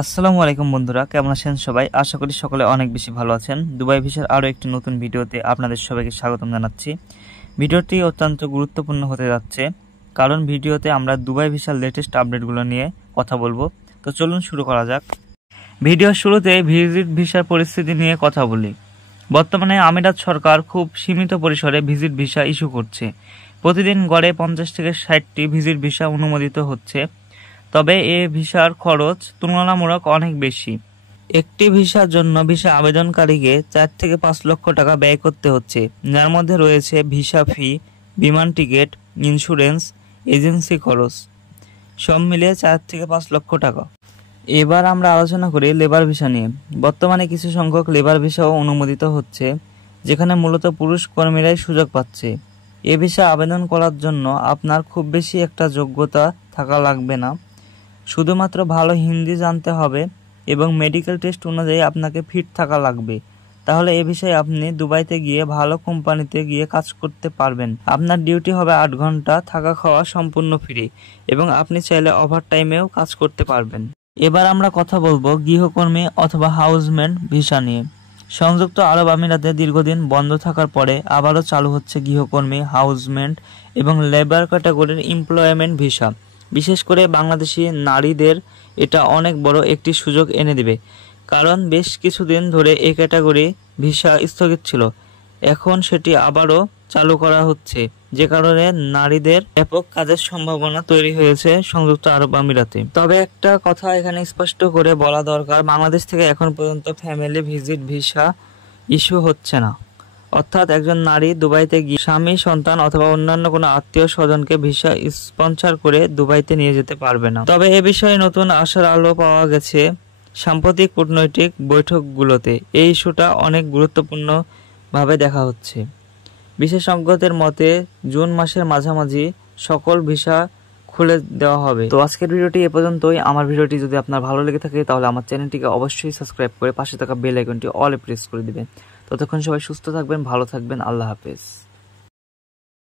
আসসালামু আলাইকুম বন্ধুরা, কেমন আছেন সবাই? আশা করি সকলে অনেক বেশি ভালো আছেন। দুবাই ভিসার আরও একটি নতুন ভিডিওতে আপনাদের সবাইকে স্বাগতম জানাচ্ছি। ভিডিওটি অত্যন্ত গুরুত্বপূর্ণ হতে যাচ্ছে, কারণ ভিডিওতে আমরা দুবাই ভিসার লেটেস্ট আপডেটগুলো নিয়ে কথা বলবো। তো চলুন শুরু করা যাক। ভিডিওর শুরুতে ভিজিট ভিসার পরিস্থিতি নিয়ে কথা বলি। বর্তমানে আমিরাত সরকার খুব সীমিত পরিসরে ভিজিট ভিসা ইস্যু করছে। প্রতিদিন গড়ে 50 থেকে 60টি ভিজিট ভিসা অনুমোদিত হচ্ছে। তবে এ ভিসার খরচ তুলনামূলক অনেক বেশি। একটি ভিসার জন্য ভিসা আবেদনকারীকে 4 থেকে 5 লক্ষ টাকা ব্যয় করতে হচ্ছে, যার মধ্যে রয়েছে ভিসা ফি, বিমান টিকিট, ইন্স্যুরেন্স, এজেন্সি খরচ, সব মিলিয়ে 4 থেকে 5 লক্ষ টাকা। এবার আমরা আলোচনা করি লেবার ভিসা নিয়ে। বর্তমানে কিছু সংখ্যক লেবার ভিসাও অনুমোদিত হচ্ছে, যেখানে মূলত পুরুষ কর্মীরাই সুযোগ পাচ্ছে। এ ভিসা আবেদন করার জন্য আপনার খুব বেশি একটা যোগ্যতা থাকা লাগবে না, শুধুমাত্র ভালো হিন্দি জানতে হবে এবং মেডিকেল টেস্ট অনুযায়ী আপনাকে ফিট থাকা লাগবে। তাহলে এ বিষয়ে আপনি দুবাইতে গিয়ে ভালো কোম্পানিতে গিয়ে কাজ করতে পারবেন। আপনার ডিউটি হবে 8 ঘন্টা, থাকা খাওয়া সম্পূর্ণ ফ্রি এবং আপনি চাইলে ওভারটাইমেও কাজ করতে পারবেন। এবার আমরা কথা বলবো গৃহকর্মী অথবা হাউসমেন্ট ভিসা নিয়ে। সংযুক্ত আরব আমিরাতে দীর্ঘদিন বন্ধ থাকার পরে আবারও চালু হচ্ছে গৃহকর্মী, হাউসমেন্ট এবং লেবার ক্যাটাগরির এমপ্লয়মেন্ট ভিসা। বিশেষ করে বাংলাদেশি নারীদের এটা অনেক বড় একটি সুযোগ এনে দেবে, কারণ বেশ কিছুদিন ধরে এই ক্যাটাগরি ভিসা স্থগিত ছিল। এখন সেটি আবারও চালু করা হচ্ছে, যে কারণে নারীদের ব্যাপক কাজের সম্ভাবনা তৈরি হয়েছে সংযুক্ত আরব আমিরাতে। তবে একটা কথা এখানে স্পষ্ট করে বলা দরকার, বাংলাদেশ থেকে এখন পর্যন্ত ফ্যামিলি ভিজিট ভিসা ইস্যু হচ্ছে না। অর্থাৎ একজন নারী দুবাইতে গিয়ে স্বামী, সন্তান অথবা অন্যান্য কোনো আত্মীয় স্বজনকে ভিসা স্পন্সর করে দুবাইতে নিয়ে যেতে পারবে না। তবে এ বিষয়ে নতুন আশার আলো পাওয়া গেছে সাম্প্রতিক কূটনৈতিক বৈঠকগুলোতে। এই ইস্যুটা অনেক গুরুত্বপূর্ণ ভাবে দেখা হচ্ছে। বিশেষজ্ঞদের মতে জুন মাসের মাঝামাঝি সকল ভিসা খুলে দেওয়া হবে। তো আজকের ভিডিওটি এ পর্যন্তই। আমার ভিডিওটি যদি আপনার ভালো লেগে থাকে তাহলে আমার চ্যানেলটিকে অবশ্যই সাবস্ক্রাইব করে পাশে থাকা বেল আইকনটি অলে প্রেস করে দিবেন। ততক্ষণ সবাই সুস্থ থাকবেন, ভালো থাকবেন। আল্লাহ হাফেজ।